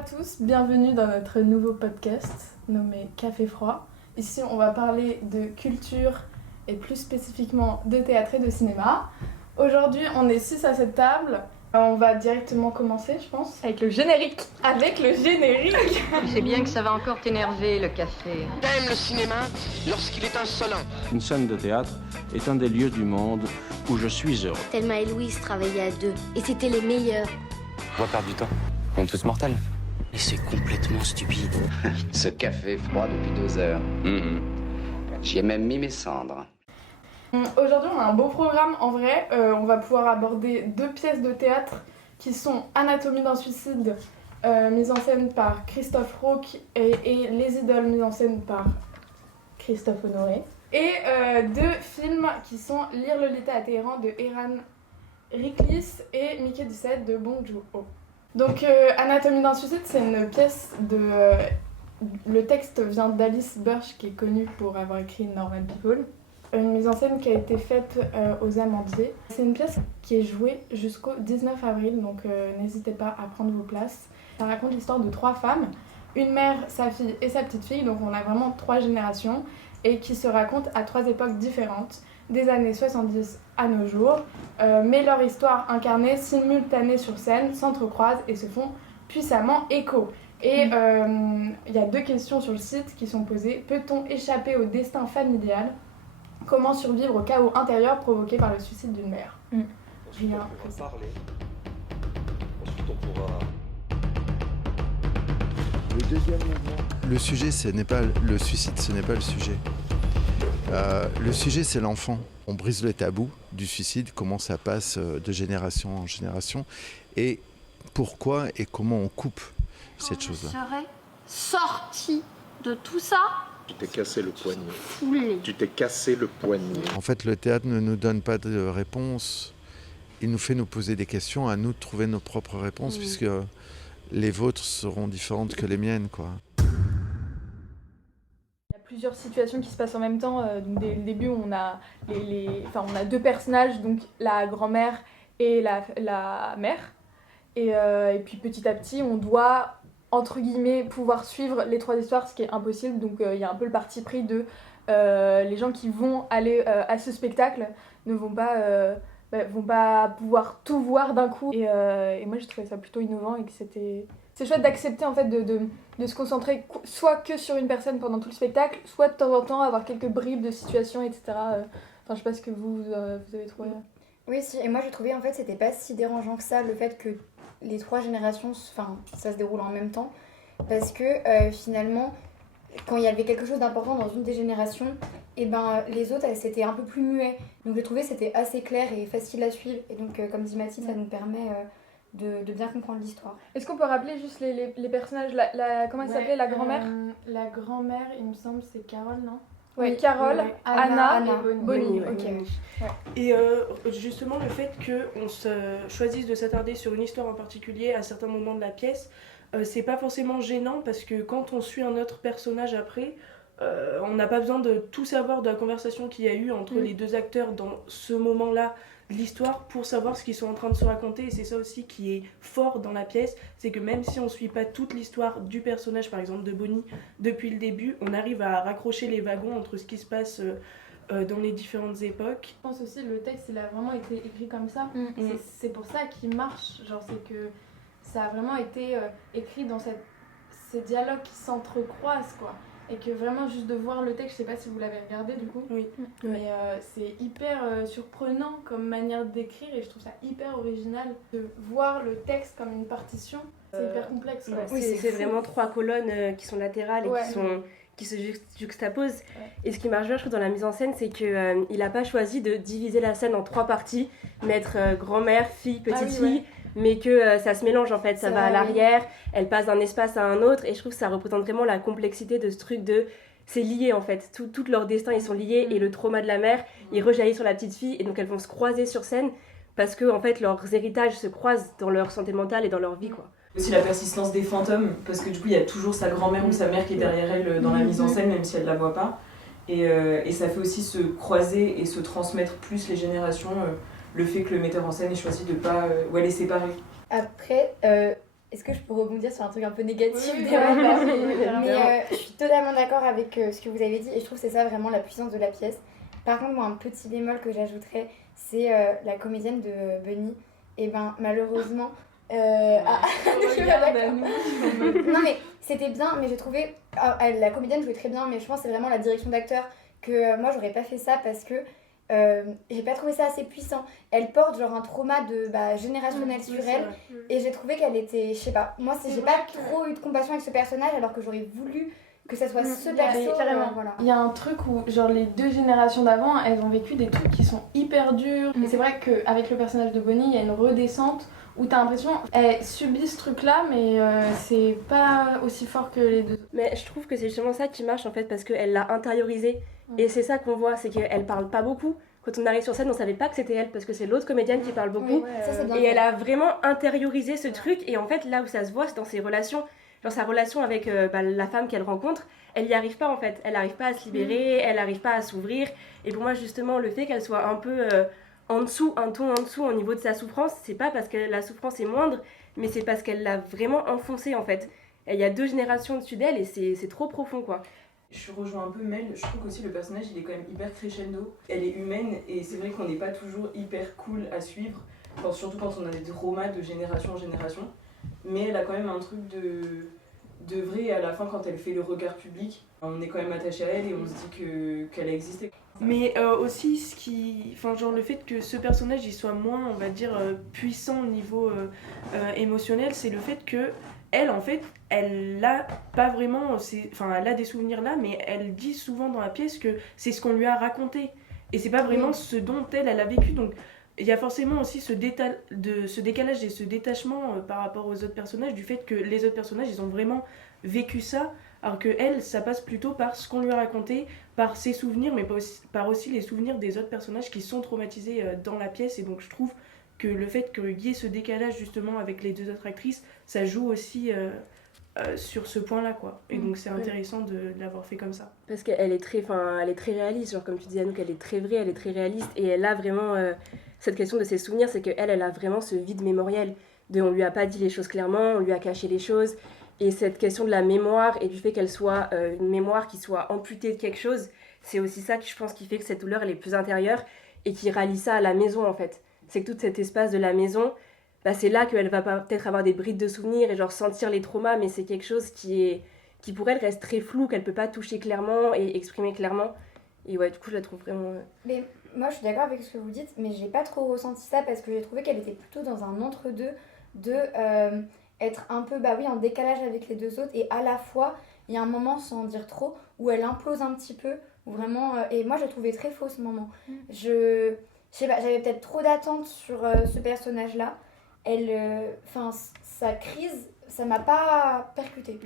à tous, bienvenue dans notre nouveau podcast nommé Café Froid. Ici, on va parler de culture et plus spécifiquement de théâtre et de cinéma. Aujourd'hui, on est 6 à cette table. On va directement commencer, je pense. Avec le générique. Avec le générique. Je sais bien que ça va encore t'énerver, le café. J'aime le cinéma lorsqu'il est insolent. Une scène de théâtre est un des lieux du monde où je suis heureux. Thelma et Louise travaillaient à deux, et c'était les meilleurs. On va perdre du temps. On est tous mortels. Mais c'est complètement stupide. Ce café froid depuis 2 heures. J'y ai même mis mes cendres. Aujourd'hui, on a un beau programme en vrai. On va pouvoir aborder 2 pièces de théâtre qui sont Anatomie d'un suicide, mise en scène par Christophe Rauque, et Les Idoles, mise en scène par Christophe Honoré. Et 2 films qui sont Lire Lolita à Téhéran de Eran Riklis et Mickey 17 de Bong Joon-ho. Donc Anatomie d'un suicide, c'est une pièce de... le texte vient d'Alice Birch, qui est connue pour avoir écrit Normal People. Une mise en scène qui a été faite aux Amandiers. C'est une pièce qui est jouée jusqu'au 19 avril, donc n'hésitez pas à prendre vos places. Ça raconte l'histoire de 3 femmes, une mère, sa fille et sa petite fille, donc on a vraiment 3 générations, et qui se racontent à 3 époques différentes, des années 70 à nos jours, mais leur histoire incarnée, simultanée sur scène, s'entrecroisent et se font puissamment écho. Et il y a 2 questions sur le site qui sont posées. Peut-on échapper au destin familial ? Comment survivre au chaos intérieur provoqué par le suicide d'une mère ? Ensuite, on pourra parler. Ensuite, on pourra... Le deuxième mouvement. Le sujet, ce n'est pas le suicide, ce n'est pas le sujet. Le sujet, c'est l'enfant. On brise le tabou du suicide, comment ça passe de génération en génération, et pourquoi et comment on coupe cette chose-là. Je serais sortie de tout ça. Tu t'es cassé le poignet. Foulée. Tu t'es cassé le poignet. En fait, le théâtre ne nous donne pas de réponse. Il nous fait nous poser des questions, à nous de trouver nos propres réponses, puisque les vôtres seront différentes que les miennes, quoi. Il y a plusieurs situations qui se passent en même temps. Donc dès le début, on a on a 2 personnages, donc la grand-mère et la mère. Et puis petit à petit, on doit, entre guillemets, pouvoir suivre les 3 histoires, ce qui est impossible. Donc il y a un peu le parti pris de les gens qui vont aller à ce spectacle ne vont pas pouvoir tout voir d'un coup. Et moi, j'ai trouvé ça plutôt innovant et que c'est chouette d'accepter en fait de se concentrer soit que sur une personne pendant tout le spectacle, soit de temps en temps avoir quelques bribes de situation, etc. Enfin, je sais pas ce que vous avez trouvé. Oui, si, et moi j'ai trouvé en fait c'était pas si dérangeant que ça le fait que les 3 générations, ça se déroule en même temps, parce que finalement, quand il y avait quelque chose d'important dans une des générations, et ben les autres, c'était un peu plus muet. Donc j'ai trouvé que c'était assez clair et facile à suivre, et donc comme dit Mathilde, ça nous permet de bien comprendre l'histoire. Est-ce qu'on peut rappeler juste les personnages, comment elle s'appelait, la grand-mère La grand-mère, il me semble, c'est Carole, non ? Oui, Carole, Anna et Bonnie. Ok. Ouais. Et justement, le fait qu'on choisisse de s'attarder sur une histoire en particulier à certains moments de la pièce, c'est pas forcément gênant parce que quand on suit un autre personnage après, on n'a pas besoin de tout savoir de la conversation qu'il y a eu entre les 2 acteurs dans ce moment-là de l'histoire pour savoir ce qu'ils sont en train de se raconter. Et c'est ça aussi qui est fort dans la pièce, c'est que même si on suit pas toute l'histoire du personnage, par exemple de Bonnie, depuis le début, on arrive à raccrocher les wagons entre ce qui se passe dans les différentes époques. Je pense aussi le texte, il a vraiment été écrit comme ça. C'est pour ça qu'il marche. Genre, c'est que ça a vraiment été écrit dans ces dialogues qui s'entrecroisent, quoi. Et que vraiment, juste de voir le texte, je sais pas si vous l'avez regardé du coup, mais c'est hyper surprenant comme manière d'écrire et je trouve ça hyper original de voir le texte comme une partition. C'est hyper complexe. Ouais, oui, c'est vraiment 3 colonnes qui sont latérales et qui se juxtaposent. Ouais. Et ce qui marche bien, je trouve, dans la mise en scène, c'est qu'il n'a pas choisi de diviser la scène en 3 parties, mettre grand-mère, fille, petite fille. Mais que ça se mélange en fait, ça va à l'arrière, elle passe d'un espace à un autre et je trouve que ça représente vraiment la complexité de ce truc de... C'est lié en fait, tout leur destin ils sont liés et le trauma de la mère, il rejaillit sur la petite fille et donc elles vont se croiser sur scène parce que en fait leurs héritages se croisent dans leur santé mentale et dans leur vie quoi. Aussi la persistance des fantômes parce que du coup il y a toujours sa grand-mère ou sa mère qui est derrière elle dans la mise en scène même si elle la voit pas et ça fait aussi se croiser et se transmettre plus les générations. Le fait que le metteur en scène ait choisi de pas les séparer. Après, est-ce que je peux rebondir sur un truc un peu négatif Oui, mais je suis totalement d'accord avec ce que vous avez dit et je trouve que c'est ça vraiment la puissance de la pièce. Par contre, moi, un petit bémol que j'ajouterais, c'est la comédienne de Bunny. Et ben, malheureusement... je suis pas d'accord. Non, mais c'était bien, mais j'ai trouvé... la comédienne jouait très bien, mais je pense que c'est vraiment la direction d'acteur que moi, j'aurais pas fait ça parce que j'ai pas trouvé ça assez puissant. Elle porte genre un trauma générationnel sur elle et j'ai trouvé qu'elle était... Je sais pas, moi, j'ai pas trop eu de compassion avec ce personnage alors que j'aurais voulu... que ça soit ce perso, voilà. Il y a un truc où genre les 2 générations d'avant, elles ont vécu des trucs qui sont hyper durs. Et c'est vrai qu'avec le personnage de Bonnie, il y a une redescente où t'as l'impression qu'elle subit ce truc-là, mais c'est pas aussi fort que les 2. Mais je trouve que c'est justement ça qui marche en fait, parce qu'elle l'a intériorisé. Et c'est ça qu'on voit, c'est qu'elle parle pas beaucoup. Quand on arrive sur scène, on savait pas que c'était elle, parce que c'est l'autre comédienne qui parle beaucoup. Et elle a vraiment intériorisé ce truc, et en fait là où ça se voit, c'est dans ses relations. Genre sa relation avec la femme qu'elle rencontre, elle y arrive pas en fait, elle arrive pas à se libérer, elle arrive pas à s'ouvrir, et pour moi justement le fait qu'elle soit un peu en dessous, un ton en dessous au niveau de sa souffrance, c'est pas parce que la souffrance est moindre, mais c'est parce qu'elle l'a vraiment enfoncée en fait. Et il y a 2 générations au-dessus d'elle et c'est trop profond quoi. Je rejoins un peu Mel, je trouve qu'aussi le personnage il est quand même hyper crescendo, elle est humaine et c'est vrai qu'on n'est pas toujours hyper cool à suivre, enfin, surtout quand on a des traumas de génération en génération. Mais elle a quand même un truc de vrai et à la fin quand elle fait le regard public, on est quand même attaché à elle et on se dit qu'elle a existé. Mais aussi le fait que ce personnage il soit moins on va dire puissant au niveau émotionnel, c'est le fait que elle en fait elle a pas vraiment elle a des souvenirs là, mais elle dit souvent dans la pièce que c'est ce qu'on lui a raconté et c'est pas vraiment ce dont elle a vécu, donc il y a forcément aussi ce décalage et ce détachement par rapport aux autres personnages, du fait que les autres personnages, ils ont vraiment vécu ça, alors que elle, ça passe plutôt par ce qu'on lui a raconté, par ses souvenirs, mais par aussi les souvenirs des autres personnages qui sont traumatisés dans la pièce. Et donc je trouve que le fait qu'il y ait ce décalage justement avec les 2 autres actrices, ça joue aussi sur ce point-là, quoi. Et donc c'est intéressant de l'avoir fait comme ça. Parce qu'elle est très réaliste, genre comme tu disais Anouk, elle est très vraie, elle est très réaliste, et elle a vraiment... cette question de ses souvenirs, c'est qu'elle a vraiment ce vide mémoriel. On lui a pas dit les choses clairement, on lui a caché les choses. Et cette question de la mémoire et du fait qu'elle soit une mémoire qui soit amputée de quelque chose, c'est aussi ça je pense qui fait que cette douleur elle est plus intérieure et qui rallie ça à la maison en fait. C'est que tout cet espace de la maison, c'est là qu'elle va peut-être avoir des brides de souvenirs et genre sentir les traumas, mais c'est quelque chose qui pour elle reste très flou, qu'elle peut pas toucher clairement et exprimer clairement. Et ouais, du coup je la trouve vraiment... Mais moi je suis d'accord avec ce que vous dites, mais j'ai pas trop ressenti ça parce que j'ai trouvé qu'elle était plutôt dans un entre-deux de être un peu en décalage avec les 2 autres, et à la fois il y a un moment, sans dire trop, où elle implose un petit peu, où vraiment et moi je le trouvais très faux ce moment. Je sais pas, j'avais peut-être trop d'attentes sur ce personnage là. Sa crise, ça m'a pas percuté.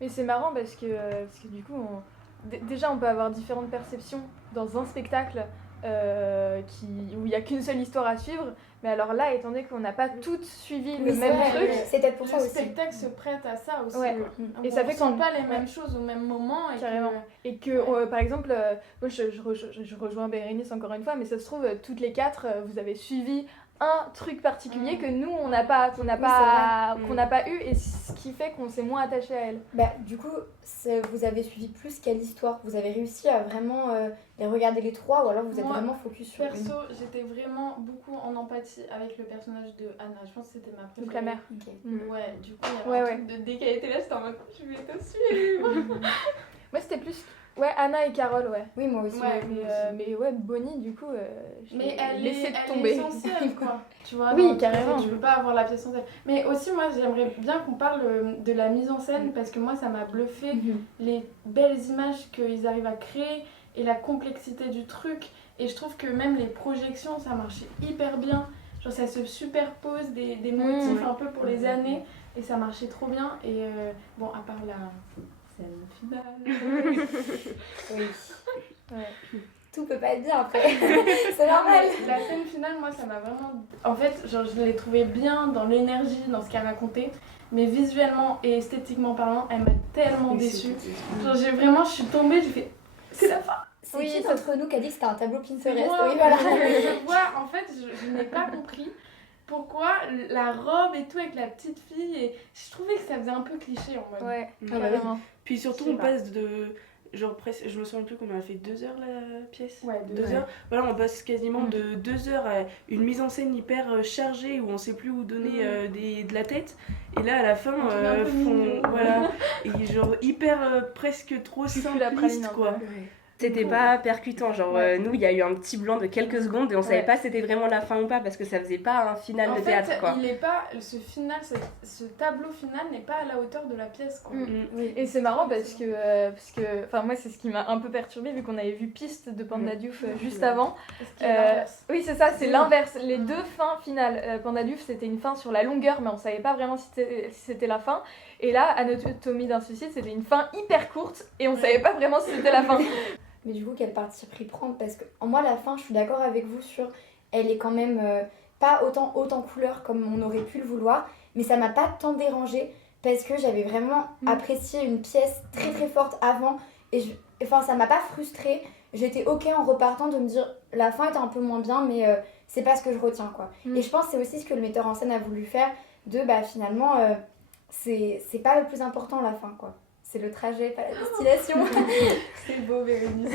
Mais c'est marrant parce que du coup déjà on peut avoir différentes perceptions dans un spectacle où il n'y a qu'une seule histoire à suivre, mais alors là, étant donné qu'on n'a pas toutes suivi le même truc, c'est peut-être pour ça aussi. Le spectacle se prête à ça aussi. Ouais. Et ça fait qu'on pas les mêmes choses au même moment. Et que par exemple, je rejoins Bérénice encore une fois, mais ça se trouve, toutes les 4, vous avez suivi un truc particulier que nous on n'a pas eu, et ce qui fait qu'on s'est moins attaché à elle. Du coup vous avez suivi plus quelle histoire, vous avez réussi à vraiment les regarder les 3, ou alors vous êtes vraiment focus sur perso j'étais vraiment beaucoup en empathie avec le personnage de Anna, je pense que c'était ma préférée. Donc la mère. Ouais, du coup il y avait un truc dès qu'elle était là j'étais en mode je vais te suivre. Moi c'était plus Anna et Carole, ouais. Oui, moi aussi. Mais Bonnie, du coup, mais elle est tomber. essentielle, quoi. Tu vois, oui, carrément. Tu veux pas avoir la pièce sans elle. Mais aussi, moi, j'aimerais bien qu'on parle de la mise en scène, parce que moi, ça m'a bluffé. Les belles images qu'ils arrivent à créer et la complexité du truc. Et je trouve que même les projections, ça marchait hyper bien. Genre, ça se superpose des motifs un peu pour les années. Et ça marchait trop bien. Et bon, à part la... finale. Oui. Tout peut pas être bien après. C'est normal. La scène finale, moi, ça m'a vraiment... En fait, genre, je l'ai trouvée bien dans l'énergie, dans ce qu'elle racontait. Mais visuellement et esthétiquement parlant, elle m'a tellement déçue. Genre, je suis tombée, j'ai fait... C'est la fin. C'est qui d'entre nous qui a dit que c'était un tableau Pinterest? Oui, voilà. Je vois, en fait, je n'ai pas compris pourquoi la robe et tout avec la petite fille, et je trouvais que ça faisait un peu cliché en mode. Ouais, carrément. Puis surtout, on passe de. Genre presque, je me souviens plus qu'on a fait 2 heures la pièce. Ouais, 2 heures. Voilà, on passe quasiment de 2 heures à une mise en scène hyper chargée où on sait plus où donner de la tête. Et là, à la fin, voilà, et genre hyper presque trop simpliste quoi. C'était pas percutant, genre nous il y a eu un petit blanc de quelques secondes et on savait pas si c'était vraiment la fin ou pas parce que ça faisait pas un final de théâtre quoi. Il est pas, ce tableau final n'est pas à la hauteur de la pièce quoi. Oui. Et c'est marrant parce que enfin moi c'est ce qui m'a un peu perturbée vu qu'on avait vu Piste de Panda Diouf juste avant. Oui c'est ça, c'est l'inverse, les deux fins finales. Panda Diouf c'était une fin sur la longueur mais on savait pas vraiment si c'était la fin. Et là, Anatomie d'un suicide, c'était une fin hyper courte et on savait pas vraiment si c'était la fin. Mais du coup, quel parti pris prendre? Parce que moi, la fin, je suis d'accord avec vous sur... Elle est quand même pas autant haute en couleur comme on aurait pu le vouloir, mais ça m'a pas tant dérangée parce que j'avais vraiment apprécié une pièce très très forte avant et enfin, ça m'a pas frustrée. J'étais ok en repartant de me dire la fin était un peu moins bien, mais c'est pas ce que je retiens quoi. Et je pense que c'est aussi ce que le metteur en scène a voulu faire de finalement c'est pas le plus important la fin quoi. C'est le trajet, pas la destination. C'est beau, Bérénice.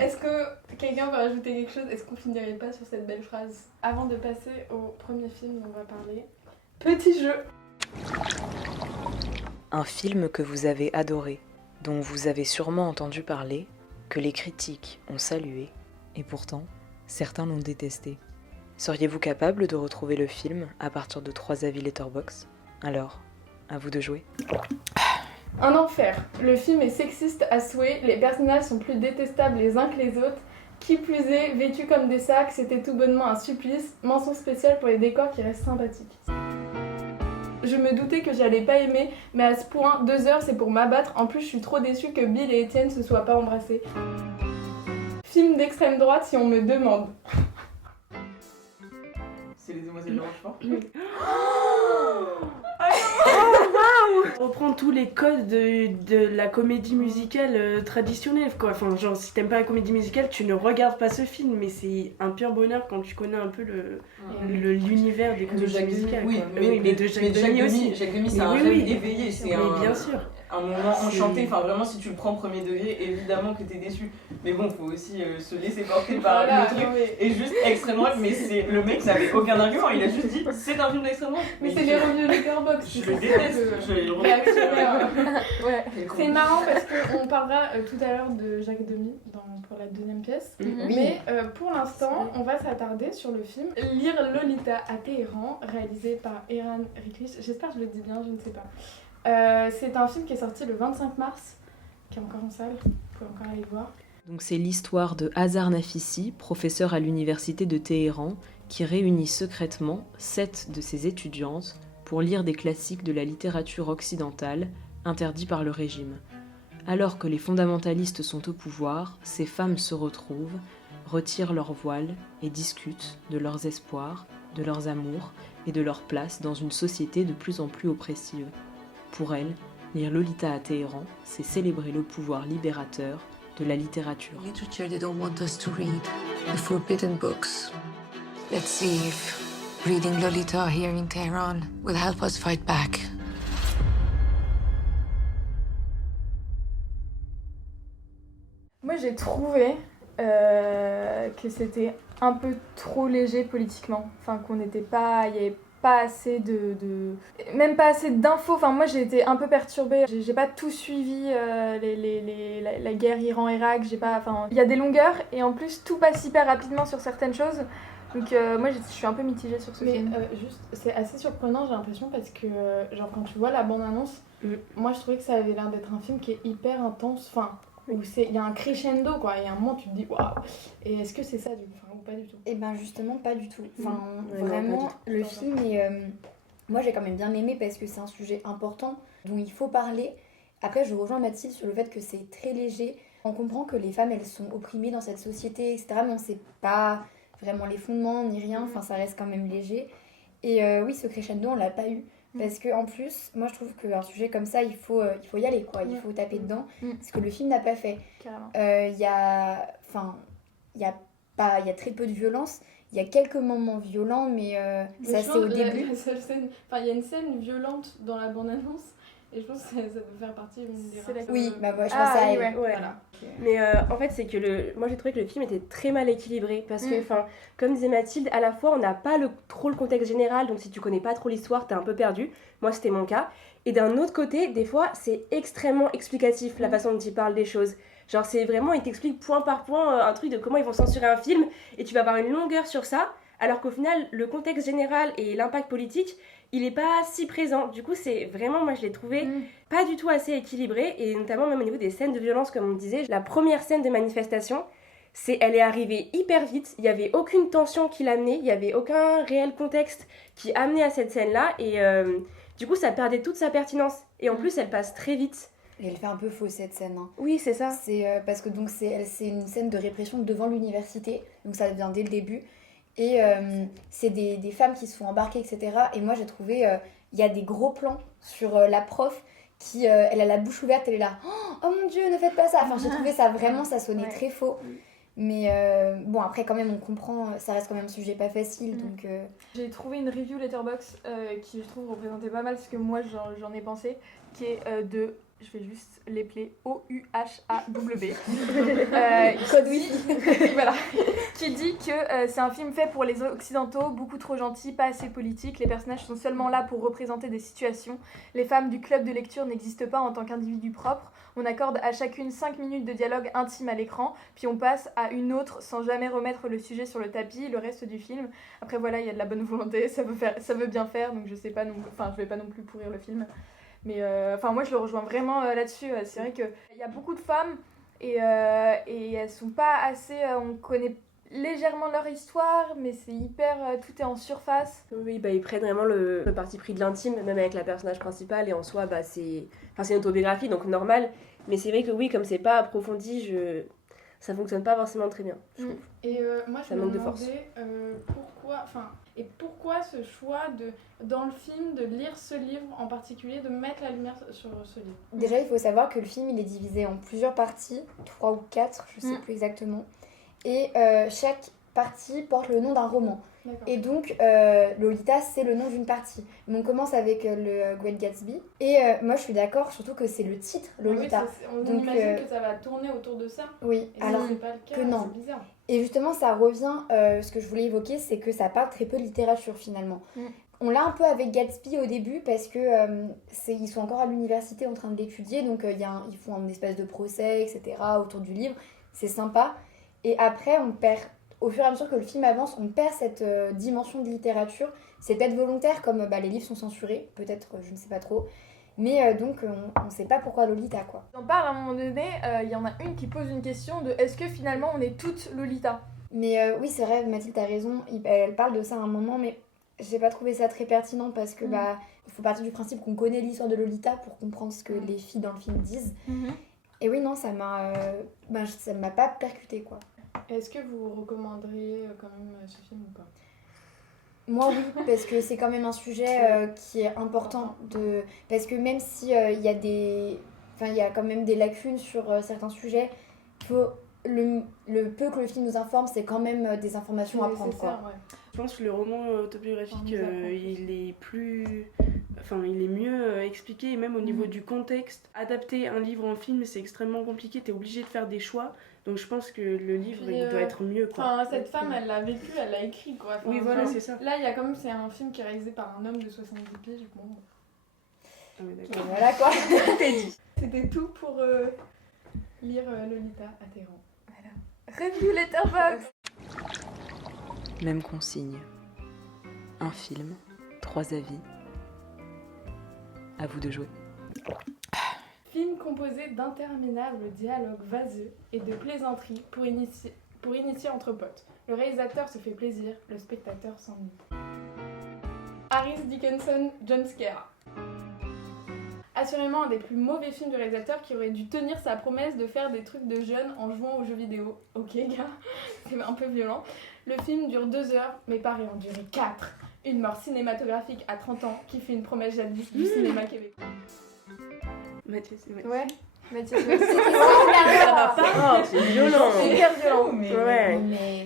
Est-ce que quelqu'un veut rajouter quelque chose? Est-ce qu'on finirait pas sur cette belle phrase? Avant de passer au premier film dont on va parler, petit jeu. Un film que vous avez adoré, dont vous avez sûrement entendu parler, que les critiques ont salué, et pourtant, certains l'ont détesté. Seriez-vous capable de retrouver le film à partir de 3 avis Letterboxd? Alors, à vous de jouer. Un enfer. Le film est sexiste à souhait, les personnages sont plus détestables les uns que les autres. Qui plus est, vêtus comme des sacs, c'était tout bonnement un supplice. Mention spéciale pour les décors qui restent sympathiques. Je me doutais que j'allais pas aimer, mais à ce point, 2 heures c'est pour m'abattre. En plus, je suis trop déçue que Bill et Étienne se soient pas embrassés. Film d'extrême droite si on me demande. C'est les Demoiselles de Rochefort. On reprend tous les codes de la comédie musicale traditionnelle quoi. Enfin genre si t'aimes pas la comédie musicale tu ne regardes pas ce film, mais c'est un pur bonheur quand tu connais un peu l'univers des comédies musicales. Oui, quoi. mais de Jacques Demy aussi. Jacques Demy c'est un rêve éveillé, c'est bien sûr. Un moment enchanté, enfin vraiment si tu le prends premier degré, évidemment que t'es déçu. Mais bon, faut aussi se laisser porter par le truc. Et juste extrême droite, mais c'est le mec n'avait aucun argument, il a juste dit c'est un film d'extrême droite. Mais c'est les revenus Letterboxd. Je le déteste, je le ouais. C'est marrant parce qu'on parlera tout à l'heure de Jacques Demy pour la deuxième pièce. Mais pour l'instant, on va s'attarder sur le film Lire Lolita à Téhéran, réalisé par Eran Riklich. J'espère que je le dis bien, je ne sais pas. C'est un film qui est sorti le 25 mars, qui est encore en salle, vous pouvez encore aller le voir. Donc c'est l'histoire de Hazar Nafissi, professeur à l'université de Téhéran, qui réunit secrètement 7 de ses étudiantes pour lire des classiques de la littérature occidentale, interdits par le régime. Alors que les fondamentalistes sont au pouvoir, ces femmes se retrouvent, retirent leur voile et discutent de leurs espoirs, de leurs amours et de leur place dans une société de plus en plus oppressive. Pour elle, lire Lolita à Téhéran, c'est célébrer le pouvoir libérateur de la littérature. Literature they don't want us to read, the forbidden books. Let's see if reading Lolita here in Tehran will help us fight back. Moi j'ai trouvé que c'était un peu trop léger politiquement, enfin qu'on n'était pas, il y avait pas assez même pas assez d'infos. Enfin moi j'ai été un peu perturbée, j'ai pas tout suivi la guerre Iran-Irak, il y a des longueurs et en plus tout passe hyper rapidement sur certaines choses. Donc moi je suis un peu mitigée sur ce film. Juste c'est assez surprenant j'ai l'impression parce que genre quand tu vois la bande-annonce, moi je trouvais que ça avait l'air d'être un film qui est hyper intense, enfin où il y a un crescendo quoi, et à un moment tu te dis waouh, et est-ce que c'est ça ou pas du tout? Et ben justement pas du tout, enfin vraiment le film est moi j'ai quand même bien aimé parce que c'est un sujet important dont il faut parler. Après je rejoins Mathilde sur le fait que c'est très léger, on comprend que les femmes elles sont opprimées dans cette société etc, mais on sait pas vraiment les fondements ni rien, enfin ça reste quand même léger. Et oui ce crescendo on l'a pas eu. Parce que en plus, moi je trouve qu'un sujet comme ça, il faut y aller quoi, il faut taper dedans, ce que le film n'a pas fait. Il y a très peu de violence, Il y a quelques moments violents, mais ça c'est au début. La seule scène... Enfin, il y a une scène violente dans la bande-annonce. Et je pense que ça peut faire partie des rares. Oui, bah je pense à elle. Ouais. Voilà. Mais en fait, c'est que moi j'ai trouvé que le film était très mal équilibré parce que, comme disait Mathilde, à la fois on n'a pas trop le contexte général, donc si tu connais pas trop l'histoire, t'es un peu perdu. Moi, c'était mon cas. Et d'un autre côté, des fois, c'est extrêmement explicatif la façon dont il parle des choses. Genre, c'est vraiment, il t'explique point par point un truc de comment ils vont censurer un film et tu vas avoir une longueur sur ça, alors qu'au final, le contexte général et l'impact politique, il est pas si présent. Du coup, c'est vraiment, moi je l'ai trouvé pas du tout assez équilibré, et notamment même au niveau des scènes de violence, comme on disait. La première scène de manifestation, elle est arrivée hyper vite, il n'y avait aucune tension qui l'amenait, il n'y avait aucun réel contexte qui amenait à cette scène-là, et du coup ça perdait toute sa pertinence. Et en plus, elle passe très vite. Et elle fait un peu faux cette scène. Hein. Oui, c'est ça. C'est parce que donc c'est une scène de répression devant l'université, donc ça vient dès le début. Et c'est des femmes qui se font embarquer, etc. Et moi j'ai trouvé, il y a des gros plans sur la prof qui, elle a la bouche ouverte, elle est là, oh mon Dieu, ne faites pas ça. Enfin j'ai trouvé ça vraiment, ça sonnait très faux. Mais bon, après quand même on comprend, ça reste quand même un sujet pas facile. Donc, J'ai trouvé une review Letterboxd qui je trouve représentait pas mal ce que moi j'en ai pensé, qui est de... Je vais juste les player O-U-H-A-W. Code wifi. Voilà. Qui dit que c'est un film fait pour les Occidentaux, beaucoup trop gentil, pas assez politique. Les personnages sont seulement là pour représenter des situations. Les femmes du club de lecture n'existent pas en tant qu'individus propres. On accorde à chacune 5 minutes de dialogue intime à l'écran, puis on passe à une autre sans jamais remettre le sujet sur le tapis, le reste du film. Après voilà, il y a de la bonne volonté, ça veut bien faire, donc je sais pas je vais pas non plus pourrir le film. Mais moi je le rejoins vraiment là-dessus. C'est vrai qu'il y a beaucoup de femmes et elles sont pas assez... on connaît légèrement leur histoire, mais c'est hyper... tout est en surface. Oui, ils prennent vraiment le parti pris de l'intime, même avec la personnage principale, et en soi, c'est une autobiographie, donc normal. Mais c'est vrai que oui, comme c'est pas approfondi, ça fonctionne pas forcément très bien, je trouve. Et moi je me demandais pourquoi ce choix dans le film de lire ce livre en particulier, de mettre la lumière sur ce livre. Déjà il faut savoir que le film il est divisé en plusieurs parties, 3 ou 4, je sais plus exactement. Et chaque partie porte le nom d'un roman. D'accord. Et donc Lolita c'est le nom d'une partie. Mais on commence avec le Great Gatsby. Et moi je suis d'accord, surtout que c'est le titre Lolita. Oui, on imagine que ça va tourner autour de ça. Oui, et alors c'est pas le cas, que non. C'est bizarre. Et justement ça revient, ce que je voulais évoquer, c'est que ça parle très peu de littérature finalement. On l'a un peu avec Gatsby au début parce que ils sont encore à l'université en train de l'étudier, donc ils font un espèce de procès, etc. autour du livre. C'est sympa. Et après, on perd, au fur et à mesure que le film avance, on perd cette dimension de littérature. C'est peut-être volontaire, comme les livres sont censurés, peut-être, je ne sais pas trop. Mais donc, on ne sait pas pourquoi Lolita, quoi. On parle à un moment donné, il y en a une qui pose une question de est-ce que finalement on est toutes Lolita ? Mais oui, c'est vrai, Mathilde, t'as raison. Elle parle de ça à un moment, mais j'ai pas trouvé ça très pertinent parce que il faut partir du principe qu'on connaît l'histoire de Lolita pour comprendre ce que les filles dans le film disent. Et oui, non, ça m'a pas percuté, quoi. Est-ce que vous recommanderiez quand même ce film ou pas ? Moi oui, parce que c'est quand même un sujet qui est important parce que même si il y a quand même des lacunes sur certains sujets, le peu que le film nous informe, c'est quand même des informations à prendre, quoi. Ouais. Je pense que le roman autobiographique, il est mieux expliqué, et même au niveau du contexte. Adapter un livre en film, c'est extrêmement compliqué, t'es obligé de faire des choix. Donc je pense que le livre il doit être mieux, quoi. Cette femme, elle l'a vécu, elle l'a écrit, quoi. Oui, voilà, c'est ça. Là, il y a quand même, c'est un film qui est réalisé par un homme de 70 piges. Bon. Ah oui, d'accord. Voilà, quoi. T'es dit. C'était tout pour lire Lolita à Téhéran. Voilà. Review Letterboxd. Même consigne. Un film, 3 avis. À vous de jouer. Film composé d'interminables dialogues vaseux et de plaisanteries pour initier entre potes. Le réalisateur se fait plaisir, le spectateur s'ennuie. Harris Dickinson John Scare. Assurément un des plus mauvais films du réalisateur qui aurait dû tenir sa promesse de faire des trucs de jeunes en jouant aux jeux vidéo. Ok gars, c'est un peu violent. Le film dure 2 heures, mais paraît en durer 4. Une mort cinématographique à 30 ans qui fait une promesse jadis du cinéma québécois. Mathieu, c'est Mathieu. Ouais. Mathias, ça va pas. C'est violent. C'est hyper violent. Ouais.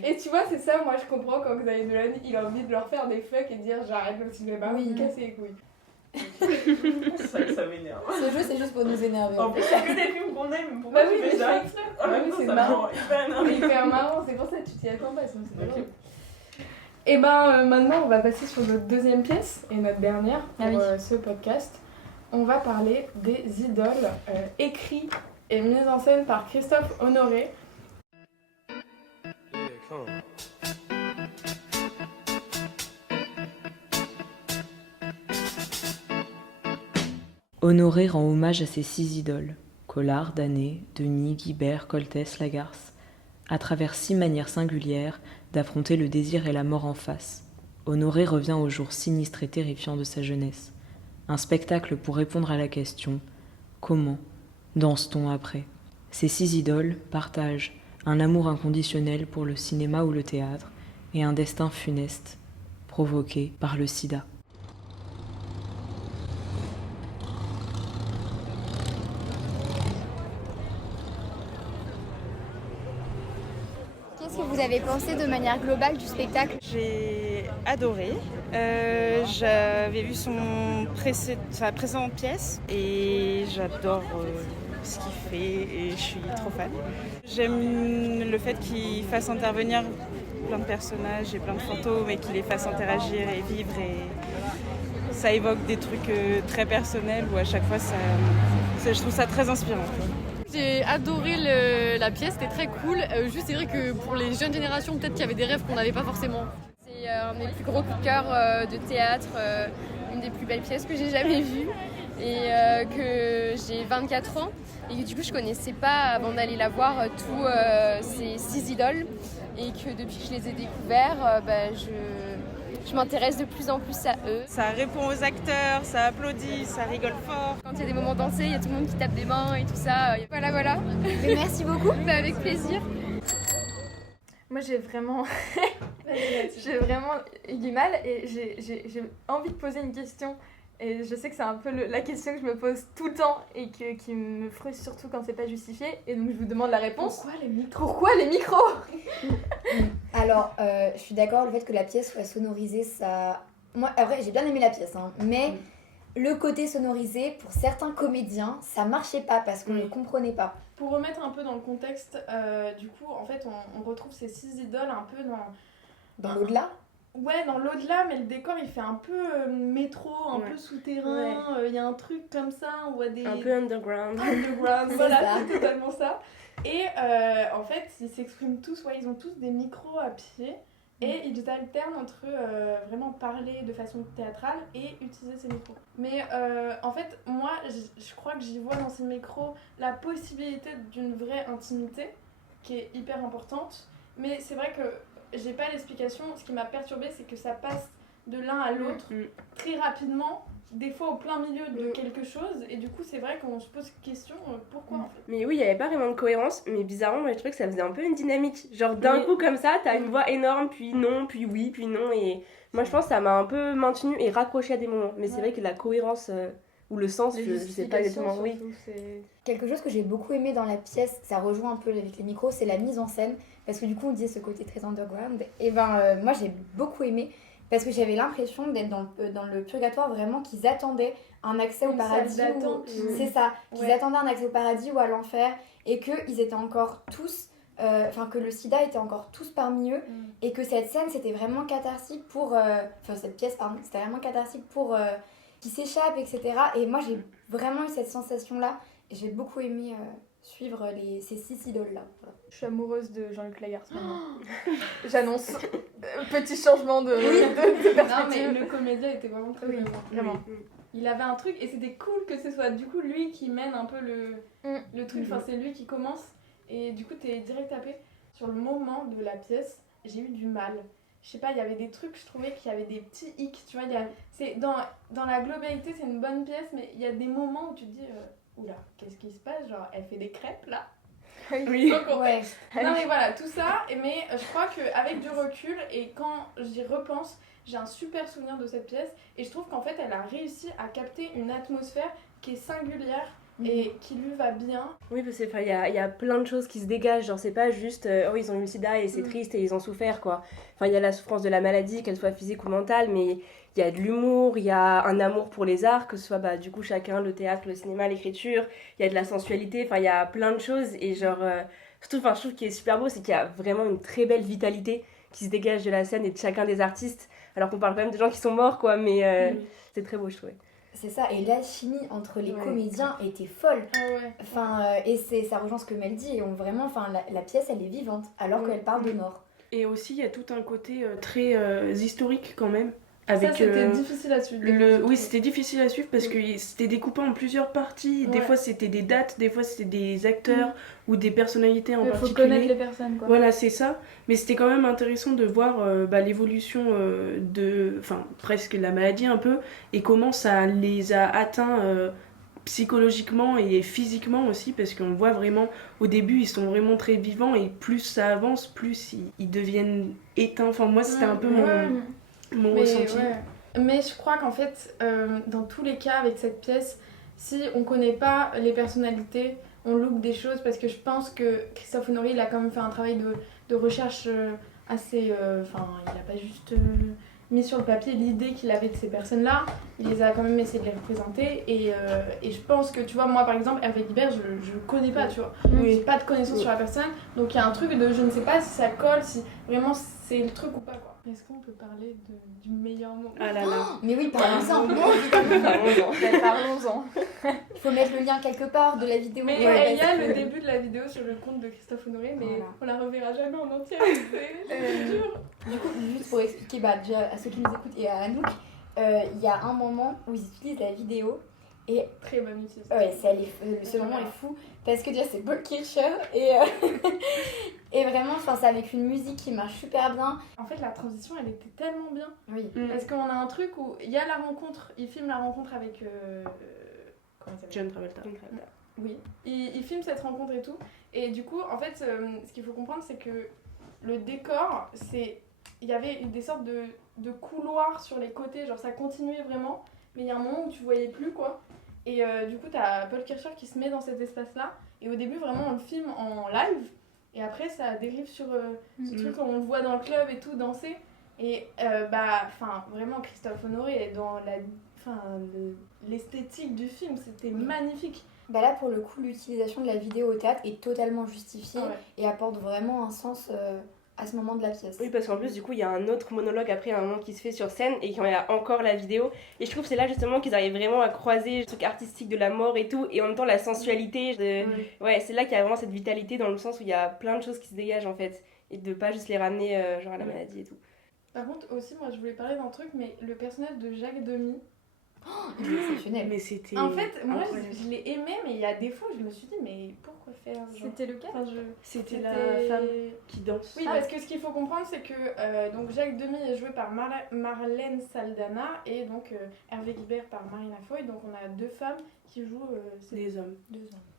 Et tu vois, c'est ça, moi je comprends quand Xavier Dolan il a envie de leur faire des fuck et de dire j'arrête le cinéma, Oui. me casser les couilles. C'est vrai que ça m'énerve. Ce jeu, c'est juste pour nous énerver. En plus, c'est que des films qu'on aime. Pourquoi Bah oui, tu mais fais ça? exprès. En même temps, c'est ça me marrant. rend hyper énervé. C'est hyper marrant, c'est pour ça que tu t'y attends pas, sinon c'est pas drôle. Et maintenant on va passer sur notre deuxième pièce et notre dernière pour ce podcast. On va parler des idoles écrits et mises en scène par Christophe Honoré. Honoré rend hommage à ses 6 idoles, Collard, Danet, Denis, Guibert, Coltès, Lagarce, à travers 6 manières singulières d'affronter le désir et la mort en face. Honoré revient au jour sinistre et terrifiant de sa jeunesse. Un spectacle pour répondre à la question « Comment danse-t-on après ?» Ces 6 idoles partagent un amour inconditionnel pour le cinéma ou le théâtre et un destin funeste provoqué par le sida. Qu'est-ce que vous avez pensé de manière globale du spectacle? J'ai adoré. J'avais vu sa précédente pièce et j'adore ce qu'il fait et je suis trop fan. J'aime le fait qu'il fasse intervenir plein de personnages et plein de fantômes et qu'il les fasse interagir et vivre. Et ça évoque des trucs très personnels où à chaque fois, je trouve ça très inspirant. J'ai adoré la pièce, c'était très cool. Juste, c'est vrai que pour les jeunes générations, peut-être qu'il y avait des rêves qu'on n'avait pas forcément. C'est un des plus gros coups de cœur de théâtre, une des plus belles pièces que j'ai jamais vues. Et que j'ai 24 ans. Et que du coup, je connaissais pas, avant d'aller la voir, tous ces 6 idoles. Et que depuis que je les ai découverts, je m'intéresse de plus en plus à eux. Ça répond aux acteurs, ça applaudit, ça rigole fort. Quand il y a des moments dansés, il y a tout le monde qui tape des mains et tout ça. Voilà. Et merci beaucoup. Avec plaisir. Moi j'ai vraiment eu du mal et j'ai envie de poser une question. Et je sais que c'est un peu la question que je me pose tout le temps et qui me frustre surtout quand c'est pas justifié. Et donc je vous demande la réponse. Pourquoi les micros Alors, je suis d'accord, le fait que la pièce soit sonorisée, ça... Moi, après, j'ai bien aimé la pièce, hein, mais le côté sonorisé, pour certains comédiens, ça marchait pas parce qu'on ne comprenait pas. Pour remettre un peu dans le contexte, du coup, en fait, on retrouve ces 6 idoles un peu dans l'au-delà. Ouais, dans l'au-delà, mais le décor il fait un peu métro, un peu souterrain, il y a un truc comme ça, on voit des... Un peu underground. Voilà, c'est totalement ça. Et en fait, ils s'expriment tous, ils ont tous des micros à pied et ils alternent entre vraiment parler de façon théâtrale et utiliser ces micros. Mais en fait, moi, je crois que j'y vois dans ces micros la possibilité d'une vraie intimité qui est hyper importante, mais c'est vrai que j'ai pas l'explication. Ce qui m'a perturbée, c'est que ça passe de l'un à l'autre très rapidement, des fois au plein milieu de quelque chose, et du coup c'est vrai qu'on se pose question pourquoi en fait. Mais oui, il n'y avait pas vraiment de cohérence, mais bizarrement moi je trouvais que ça faisait un peu une dynamique, genre d'un coup comme ça t'as une voix énorme, puis non, puis oui, puis non, et moi je pense que ça m'a un peu maintenu et raccroché à des moments, mais c'est vrai que la cohérence ou le sens, je sais pas exactement. Quelque chose que j'ai beaucoup aimé dans la pièce, ça rejoint un peu avec les micros, c'est la mise en scène, parce que du coup on disait ce côté très underground, et moi j'ai beaucoup aimé, parce que j'avais l'impression d'être dans le purgatoire, vraiment qu'ils attendaient un accès au paradis, c'est ça, qu'ils attendaient un accès au paradis ou à l'enfer, et qu'ils étaient encore tous, que le sida était encore tous parmi eux, et que cette scène c'était vraiment catharsique pour, cette pièce pardon, c'était vraiment catharsique pour qu'ils s'échappent, etc. Et moi j'ai vraiment eu cette sensation là, et j'ai beaucoup aimé suivre ces 6 idoles là. Voilà. Je suis amoureuse de Jean-Luc Lagarce maintenant. J'annonce. Petit changement de perspective. Non mais le comédien était vraiment très bien. Vraiment. Il avait un truc et c'était cool que ce soit du coup lui qui mène un peu le truc, c'est lui qui commence et du coup t'es direct tapé. Sur le moment de la pièce, j'ai eu du mal. Je sais pas, il y avait des trucs, je trouvais qu'il y avait des petits hicks, tu vois, c'est dans la globalité c'est une bonne pièce, mais il y a des moments où tu te dis oula, qu'est-ce qui se passe, genre elle fait des crêpes là. Oui. Ouais. Non mais voilà, tout ça, mais je crois qu'avec du recul et quand j'y repense, j'ai un super souvenir de cette pièce et je trouve qu'en fait elle a réussi à capter une atmosphère qui est singulière et qui lui va bien. Oui, parce qu'il y a plein de choses qui se dégagent, genre c'est pas juste oh ils ont eu le sida et c'est triste et ils ont souffert quoi. Enfin il y a la souffrance de la maladie, qu'elle soit physique ou mentale, mais il y a de l'humour, il y a un amour pour les arts, que ce soit du coup chacun, le théâtre, le cinéma, l'écriture, il y a de la sensualité, enfin il y a plein de choses et genre surtout je trouve qu'il est super beau, c'est qu'il y a vraiment une très belle vitalité qui se dégage de la scène et de chacun des artistes, alors qu'on parle quand même de gens qui sont morts quoi, mais c'est très beau je trouve. C'est ça, et l'alchimie entre les comédiens était folle. Et ça rejoint ce que Mel dit, et vraiment, la pièce elle est vivante, alors qu'elle parle de mort. Et aussi il y a tout un côté très historique quand même. Avec, ça c'était difficile à suivre. Oui, c'était difficile à suivre parce que c'était découpé en plusieurs parties. Des fois c'était des dates, des fois c'était des acteurs ou des personnalités en particulier. Il faut connaître les personnes quoi. Voilà, c'est ça. Mais c'était quand même intéressant de voir l'évolution de presque la maladie un peu et comment ça les a atteints psychologiquement et physiquement aussi, parce qu'on voit vraiment au début ils sont vraiment très vivants et plus ça avance, plus ils deviennent éteints. Enfin moi c'était un peu mon ressenti. Mais je crois qu'en fait, dans tous les cas avec cette pièce, si on connaît pas les personnalités, on loupe des choses, parce que je pense que Christophe Honoré il a quand même fait un travail de recherche assez... il a pas juste mis sur le papier l'idée qu'il avait de ces personnes-là, il les a quand même essayé de les représenter, et je pense que, tu vois, moi par exemple, Hervé Guibert, je connais pas, tu vois, j'ai pas de connaissance sur la personne, donc il y a un truc de je ne sais pas si ça colle, si vraiment c'est le truc ou pas quoi. Est-ce qu'on peut parler du meilleur moment? Ah là là. Mais oui, parlons-en. Parlons-en. Il faut mettre le lien quelque part de la vidéo. Mais il y a le début de la vidéo sur le compte de Christophe Honoré, mais on la reverra jamais en entier. C'est dur. Du coup, juste pour expliquer déjà à ceux qui nous écoutent et à Anouk, il y a un moment où ils utilisent la vidéo. Et très bonne utilisation. Ouais, ce moment est fou parce que déjà c'est Paul Kircher et vraiment c'est avec une musique qui marche super bien. En fait la transition elle était tellement bien. Oui. Parce qu'on a un truc où il y a la rencontre, il filme la rencontre avec comment ça s'appelle ? John Travolta. Oui. Il filme cette rencontre et tout, et du coup en fait ce qu'il faut comprendre c'est que le décor il y avait des sortes de couloirs sur les côtés, genre ça continuait vraiment. Mais il y a un moment où tu voyais plus quoi. Et du coup t'as Paul Kircher qui se met dans cet espace là. Et au début vraiment on le filme en live. Et après ça dérive sur ce truc où on le voit dans le club et tout danser. Et vraiment Christophe Honoré est dans l'esthétique du film, c'était magnifique. Bah là pour le coup l'utilisation de la vidéo au théâtre est totalement justifiée et apporte vraiment un sens à ce moment de la pièce. Oui, parce qu'en plus, du coup, il y a un autre monologue après, un moment qui se fait sur scène et qu'il y a encore la vidéo. Et je trouve que c'est là justement qu'ils arrivent vraiment à croiser le truc artistique de la mort et tout, et en même temps la sensualité. Ouais, c'est là qu'il y a vraiment cette vitalité dans le sens où il y a plein de choses qui se dégagent en fait, et de pas juste les ramener genre à la maladie et tout. Par contre, aussi, moi je voulais parler d'un truc, mais le personnage de Jacques Demy. Il est exceptionnel. Mais c'était. En fait, moi je l'ai aimé, mais il y a des fois je me suis dit, mais pourquoi faire C'était lequel? C'était la femme qui danse. Oui, parce que ce qu'il faut comprendre, c'est que donc Jacques Demy est joué par Marlène Saldana et donc Hervé Guibert par Marina Foy. Donc on a deux femmes qui jouent des hommes.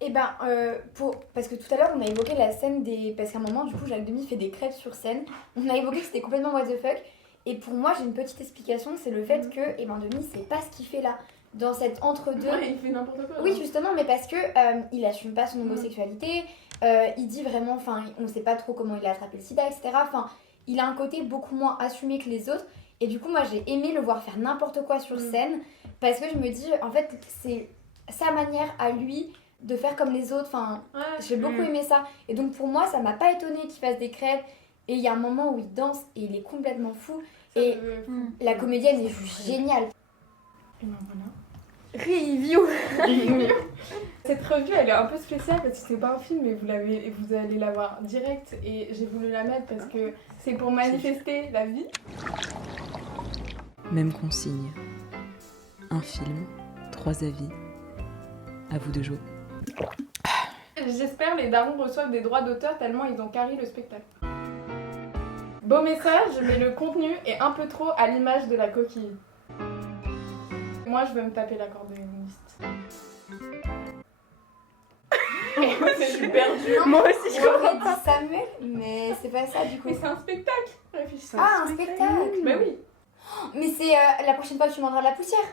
Et parce que tout à l'heure on a évoqué la scène parce qu'à un moment, du coup, Jacques Demy fait des crêpes sur scène. On a évoqué que c'était complètement what the fuck. Et pour moi, j'ai une petite explication, c'est le fait que Demy, c'est pas ce qu'il fait là, dans cet entre-deux. Ouais, il fait n'importe quoi. Oui, justement, mais parce que il assume pas son homosexualité, il dit vraiment, on sait pas trop comment il a attrapé le sida, etc. Il a un côté beaucoup moins assumé que les autres. Et du coup, moi, j'ai aimé le voir faire n'importe quoi sur scène, parce que je me dis, en fait, c'est sa manière à lui de faire comme les autres. J'ai beaucoup aimé ça. Et donc, pour moi, ça m'a pas étonné qu'il fasse des crêpes. Et il y a un moment où il danse et il est complètement fou. Et la comédienne est juste géniale. Et ben voilà. Review. Cette revue elle est un peu spéciale parce que c'est pas un film, mais vous allez la voir direct. Et j'ai voulu la mettre parce que c'est pour manifester la vie. Même consigne. Un film, 3 avis. À vous de jouer. J'espère les darons reçoivent des droits d'auteur tellement ils ont carré le spectacle. Beau message, mais le contenu est un peu trop à l'image de la coquille. Moi, je veux me taper l'accordéoniste. C'est super dur. Moi aussi, je comprends pas. Samuel, mais c'est pas ça du coup. Mais c'est un spectacle. Un spectacle. Bah oui. Mais c'est la prochaine fois que tu demanderas de la poussière.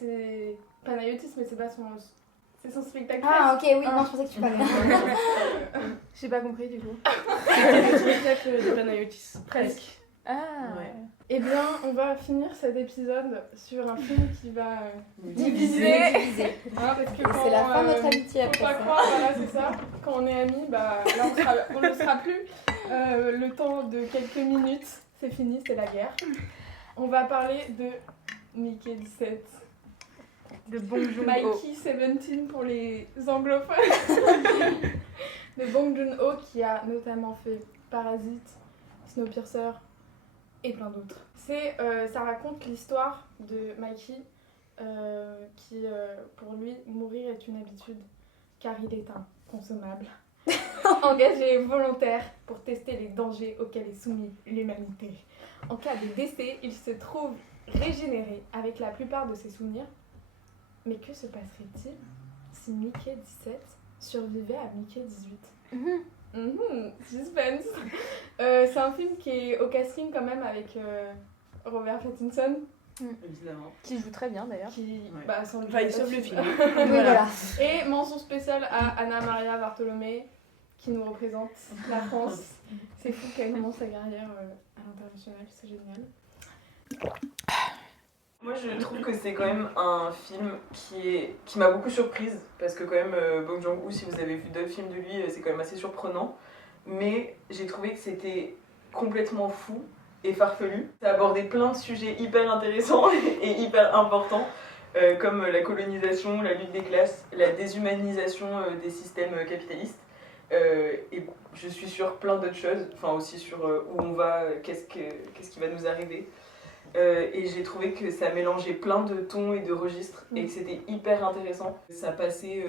C'est Panayotis, mais c'est pas son... C'est son spectacle. Ah, ok, oui, non, je pensais que tu parlais. J'ai pas compris du coup. C'est le spectacle de Panayotis. Presque. Ah. Ouais. Eh bien, on va finir cet épisode sur un film qui va Diviser. Hein, parce que Et c'est la fin de notre amitié faut après pas ça. croire, voilà, c'est ça. Quand on est amis, bah là on ne le sera plus. Le temps de quelques minutes, c'est fini, c'est la guerre. On va parler de Mickey 17. De Bong Joon-ho. Mikey 17 pour les anglophones. De Bong Joon-ho qui a notamment fait Parasite, Snowpiercer et plein d'autres. Ça raconte l'histoire de Mikey qui, pour lui, mourir est une habitude car il est un consommable. Engagé et volontaire pour tester les dangers auxquels est soumise l'humanité. En cas de décès, il se trouve régénéré avec la plupart de ses souvenirs. Mais que se passerait-il si Mickey 17 survivait à Mickey 18 suspense. C'est un film qui est au casting quand même avec Robert Pattinson. Évidemment. Qui joue très bien d'ailleurs. Sans le il sauve le film. Voilà. Et mention spéciale à Anna Maria Bartolomé qui nous représente la France. C'est fou qu'elle commence sa carrière à l'international, c'est génial. Moi je trouve que c'est quand même un film qui m'a beaucoup surprise parce que quand même Bong Joon-ho, si vous avez vu d'autres films de lui, c'est quand même assez surprenant. Mais j'ai trouvé que c'était complètement fou et farfelu. Ça abordait plein de sujets hyper intéressants et hyper importants comme la colonisation, la lutte des classes, la déshumanisation des systèmes capitalistes. Et je suis sur plein d'autres choses, enfin aussi sur où on va, qu'est-ce qui va nous arriver. Et j'ai trouvé que ça mélangeait plein de tons et de registres et que c'était hyper intéressant. Ça passait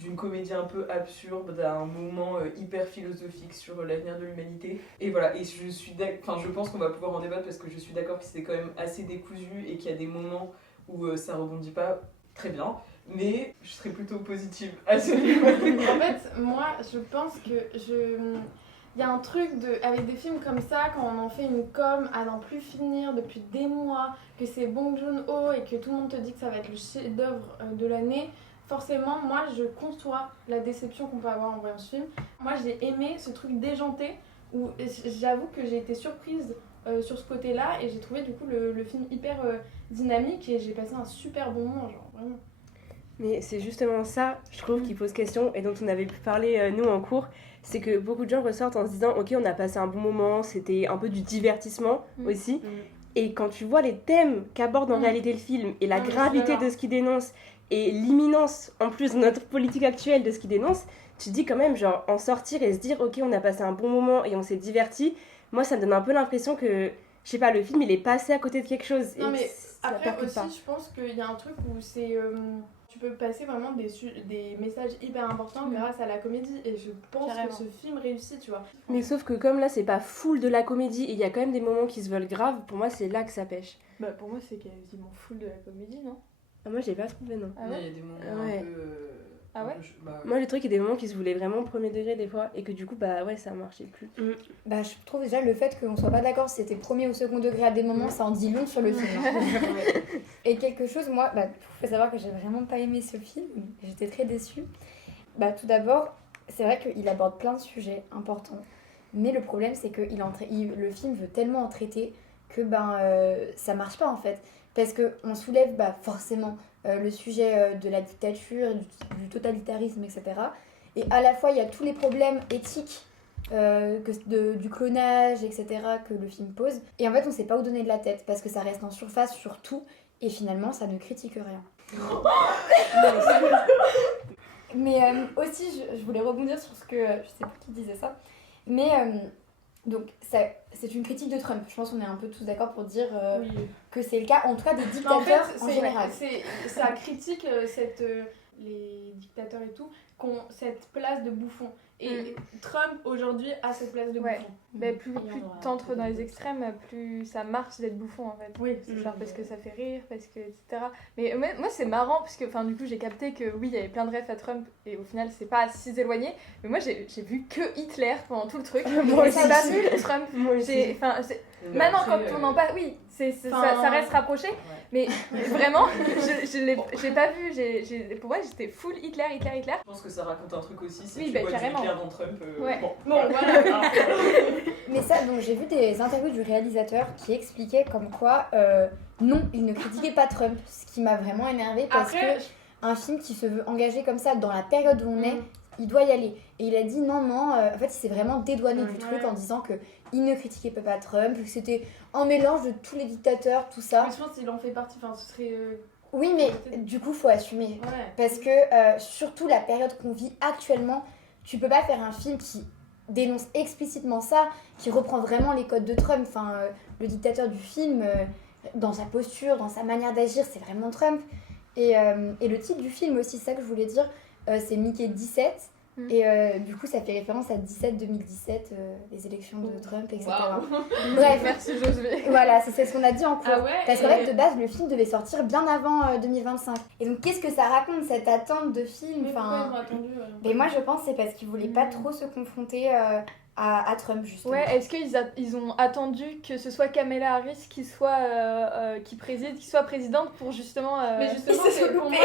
d'une comédie un peu absurde à un moment hyper philosophique sur l'avenir de l'humanité. Et voilà, et je pense qu'on va pouvoir en débattre parce que je suis d'accord que c'est quand même assez décousu et qu'il y a des moments où ça rebondit pas très bien. Mais je serais plutôt positive à ce niveau. En fait, moi, je pense que il y a un truc avec des films comme ça, quand on en fait une com à n'en plus finir depuis des mois, que c'est Bong Joon-ho et que tout le monde te dit que ça va être le chef-d'œuvre de l'année, forcément, moi, je conçois la déception qu'on peut avoir en voyant ce film. Moi, j'ai aimé ce truc déjanté, où j'avoue que j'ai été surprise sur ce côté-là, et j'ai trouvé du coup le film hyper dynamique, et j'ai passé un super bon moment, genre, vraiment. Mais c'est justement ça, je trouve, qui pose question, et dont on avait pu parler, nous, en cours. C'est que beaucoup de gens ressortent en se disant « Ok, on a passé un bon moment, c'était un peu du divertissement aussi. » Et quand tu vois les thèmes qu'aborde en réalité le film, et la gravité de ce qu'il dénonce, et l'imminence, en plus, de notre politique actuelle de ce qu'il dénonce, tu te dis quand même, genre, en sortir et se dire « Ok, on a passé un bon moment et on s'est diverti », moi, ça me donne un peu l'impression que, je sais pas, le film, il est passé à côté de quelque chose. Non, et mais ça après percute aussi, pas. je pense qu'il y a un truc où c'est... tu peux passer vraiment des messages hyper importants grâce à la comédie, et je pense que ce film réussit, tu vois. Mais sauf que comme là, c'est pas full de la comédie, et il y a quand même des moments qui se veulent graves, pour moi, c'est là que ça pêche. Bah pour moi, c'est quasiment full de la comédie, non? Ah, moi, j'ai pas trouvé, non. Ah ouais? Il y a des moments un peu... Ah ouais? Moi, le truc, il y a des moments qui se voulaient vraiment premier degré des fois, et que du coup, bah ouais, ça marchait plus. Bah, je trouve déjà le fait qu'on soit pas d'accord si c'était premier ou second degré à des moments, ça en dit long sur le film. Et quelque chose, moi, faut savoir que j'ai vraiment pas aimé ce film, j'étais très déçue. Bah, tout d'abord, c'est vrai qu'il aborde plein de sujets importants, mais le problème, c'est que le film veut tellement en traiter que ça marche pas en fait. Parce qu'on soulève forcément le sujet de la dictature, du totalitarisme, etc. Et à la fois, il y a tous les problèmes éthiques du clonage, etc. que le film pose. Et en fait, on sait pas où donner de la tête, parce que ça reste en surface sur tout, et finalement, ça ne critique rien. Mais aussi, je voulais rebondir sur ce que... je sais plus qui disait ça, mais... donc, c'est une critique de Trump. Je pense qu'on est un peu tous d'accord pour dire que c'est le cas, en tout cas, des dictateurs en général. Ça critique les dictateurs et tout, qui ont cette place de bouffon. Et Trump, aujourd'hui, a cette place de bouffon. Bah, plus t'entres dans les extrêmes, plus ça marche d'être bouffon, en fait. Oui, genre parce que ça fait rire, parce que etc. Mais moi, c'est marrant, parce que du coup, j'ai capté que oui, il y avait plein de refs à Trump, et au final, c'est pas si éloigné. Mais moi, j'ai vu que Hitler pendant tout le truc. Moi et c'est pas vu Trump. Moi aussi. Maintenant, quand on en parle, oui, ça reste rapproché, mais vraiment, j'ai pas vu, pour moi j'étais full Hitler. Je pense que ça raconte un truc aussi, si oui, tu vois carrément. du Hitler dans Trump. Ouais. Bon, voilà. Mais ça, donc j'ai vu des interviews du réalisateur qui expliquaient comme quoi, non, il ne critiquait pas Trump, ce qui m'a vraiment énervée parce que un film qui se veut engagé comme ça dans la période où on est, il doit y aller. Et il a dit non, en fait il s'est vraiment dédouané du truc en disant que il ne critiquait pas Trump, que c'était un mélange de tous les dictateurs, tout ça. Mais je pense qu'il en fait partie, enfin ce serait... Oui, mais du coup faut assumer. Parce que surtout la période qu'on vit actuellement, tu peux pas faire un film qui dénonce explicitement ça, qui reprend vraiment les codes de Trump. Enfin, le dictateur du film, dans sa posture, dans sa manière d'agir, c'est vraiment Trump. Et le titre du film aussi, ça que je voulais dire, c'est Mickey 17. Et du coup, ça fait référence à 2017, les élections de Trump, etc. Wow. Bref, merci Josué. Voilà, c'est ce qu'on a dit en cours. Ah ouais, parce qu'en fait, de base, le film devait sortir bien avant 2025. Et donc, qu'est-ce que ça raconte, cette attente de film? Mais pourquoi ils ont attendu Mais moi, je pense que c'est parce qu'ils voulaient pas trop se confronter à Trump, justement. Ouais, est-ce qu'ils ont attendu que ce soit Kamala Harris qui soit présidente pour justement... Mais justement, c'est pour moi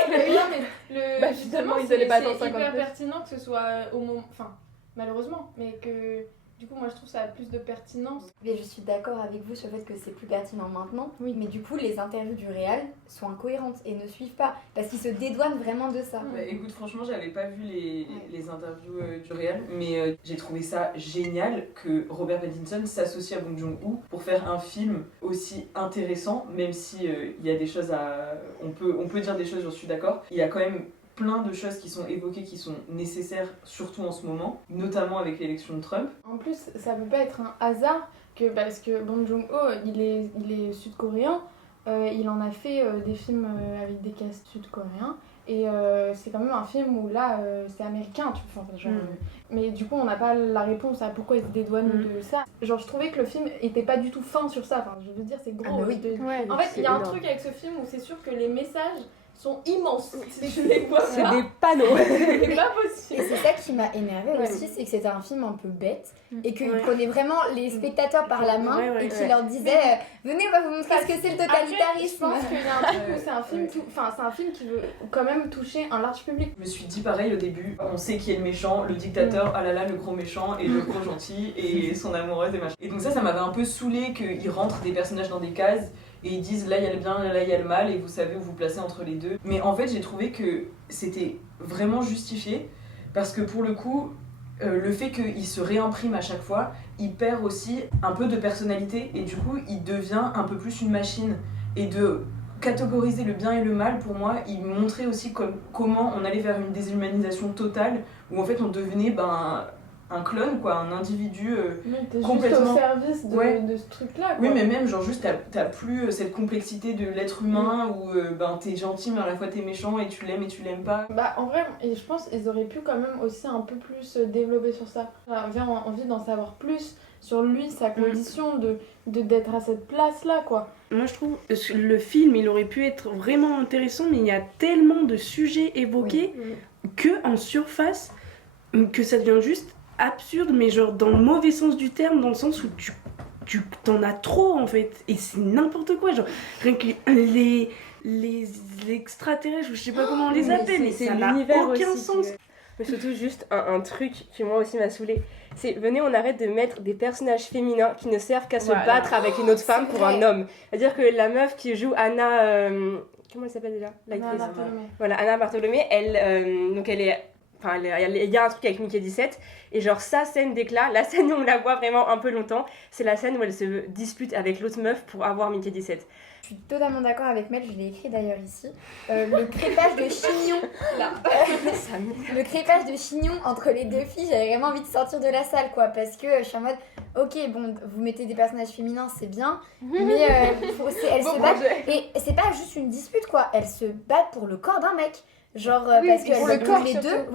justement, ils allaient pas attendre 50 c'est hyper pertinent que ce soit au moment... Enfin, malheureusement, mais que... Du coup, moi, je trouve que ça a plus de pertinence. Mais je suis d'accord avec vous sur le fait que c'est plus pertinent maintenant. Oui. Mais du coup, les interviews du réal sont incohérentes et ne suivent pas. Parce qu'ils se dédouanent vraiment de ça. Bah, écoute, franchement, j'avais pas vu les interviews du réal, mais j'ai trouvé ça génial que Robert Pattinson s'associe à Bong Joon-ho pour faire un film aussi intéressant, même si il y a des choses à... On peut dire des choses, j'en suis d'accord. Il y a quand même plein de choses qui sont évoquées qui sont nécessaires, surtout en ce moment, notamment avec l'élection de Trump. En plus, ça peut pas être un hasard parce que Bong Joon-ho, il est sud-coréen, il en a fait des films avec des castes sud-coréens, et c'est quand même un film où là, c'est américain, tu vois. Genre, mais du coup, on n'a pas la réponse à pourquoi il se dédouane de ça. Genre, je trouvais que le film était pas du tout fin sur ça, enfin, je veux dire, c'est gros. Ah bah oui. En fait, il y a un truc avec ce film où c'est sûr que les messages sont immenses. Si tu les vois c'est des panneaux. C'est pas possible. Et c'est ça qui m'a énervée aussi, c'est que c'était un film un peu bête et qu'il prenait vraiment les spectateurs par la main et qu'il leur disait venez, on va vous montrer ce que c'est le totalitarisme. Après, je pense qu'il y a un truc où c'est un film qui veut quand même toucher un large public. Je me suis dit pareil au début, on sait qui est le méchant, le dictateur, ah là là, le gros méchant et le gros gentil et son amoureuse et machin. Et donc ça m'avait un peu saoulé qu'ils rentrent des personnages dans des cases et ils disent là il y a le bien, là il y a le mal et vous savez où vous placez entre les deux. Mais en fait j'ai trouvé que c'était vraiment justifié parce que pour le coup le fait qu'il se réimprime à chaque fois, il perd aussi un peu de personnalité et du coup il devient un peu plus une machine. Et de catégoriser le bien et le mal, pour moi, il montrait aussi comment on allait vers une déshumanisation totale où en fait on devenait un clone, quoi, un individu complètement... juste au service de ce truc-là, quoi. Oui, mais même, genre, juste, t'as plus cette complexité de l'être humain où t'es gentil, mais à la fois t'es méchant et tu l'aimes pas. Bah, en vrai, et je pense qu'ils auraient pu quand même aussi un peu plus développer sur ça. J'avais envie d'en savoir plus sur lui, sa condition d'être à cette place-là, quoi. Moi, je trouve que le film, il aurait pu être vraiment intéressant, mais il y a tellement de sujets évoqués que en surface, que ça devient juste absurde, mais genre dans le mauvais sens du terme, dans le sens où tu t'en as trop en fait, et c'est n'importe quoi, genre rien que les extraterrestres, je sais pas comment on les appelle, mais ça n'a aucun sens. Mais surtout juste un truc qui moi aussi m'a saoulée, c'est venez on arrête de mettre des personnages féminins qui ne servent qu'à se battre avec une autre femme pour un homme. C'est-à-dire que la meuf qui joue Anna, comment elle s'appelle déjà? Anna Bartolomé. Voilà, Anna Bartolomé, donc elle est... Enfin, il y a un truc avec Mickey 17, et genre sa scène d'éclat, la scène où on la voit vraiment un peu longtemps, c'est la scène où elle se dispute avec l'autre meuf pour avoir Mickey 17. Je suis totalement d'accord avec Mel, je l'ai écrit d'ailleurs ici. Le crépage de chignon, le crépage de chignon entre les deux filles, j'avais vraiment envie de sortir de la salle, quoi, parce que je suis en mode, ok, bon, vous mettez des personnages féminins, c'est bien, mais elles se battent, et c'est pas juste une dispute, quoi, elles se battent pour le corps d'un mec. Genre, parce qu'elles veulent les deux,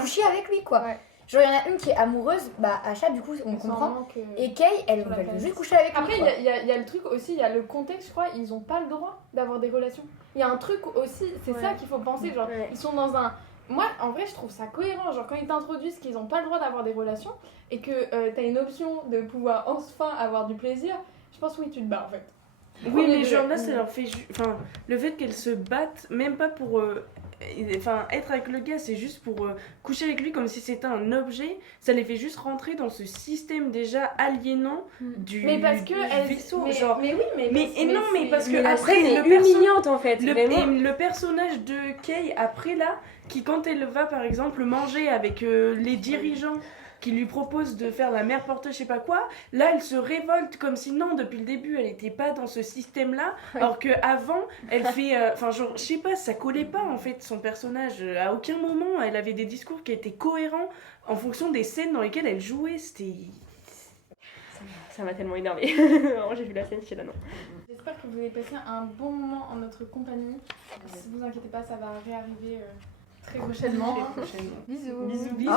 coucher avec lui, quoi. Ouais. Genre, il y en a une qui est amoureuse, Asha, du coup, on comprend. Et Kay, elle veut juste coucher avec lui. Après, il y a le truc aussi, il y a le contexte, je crois, ils ont pas le droit d'avoir des relations. Il y a un truc aussi, c'est ça qu'il faut penser, genre, ils sont dans un... Moi, en vrai, je trouve ça cohérent, genre, quand ils t'introduisent qu'ils ont pas le droit d'avoir des relations, et que t'as une option de pouvoir enfin avoir du plaisir, je pense, oui, tu te bats, en fait. Oui, mais genre là, ça leur fait... Enfin, le fait qu'elles se battent, même pas pour... être avec le gars, c'est juste pour coucher avec lui comme si c'était un objet. Ça les fait juste rentrer dans ce système déjà aliénant du mais parce que vaisseau. Mais oui, mais parce que la scène est humiliante en fait. Le personnage de Kay, après là, qui quand elle va par exemple manger avec les dirigeants qui lui propose de faire la mère porteuse, je sais pas quoi, là elle se révolte comme si non, depuis le début elle était pas dans ce système là, alors que avant elle fait, je sais pas, ça collait pas en fait son personnage, à aucun moment elle avait des discours qui étaient cohérents en fonction des scènes dans lesquelles elle jouait, c'était... Ça m'a tellement énervée. J'ai vu la scène, j'étais là non. J'espère que vous avez passé un bon moment en notre compagnie. Ne vous inquiétez pas, ça va réarriver très prochainement. Bisous. Bisous.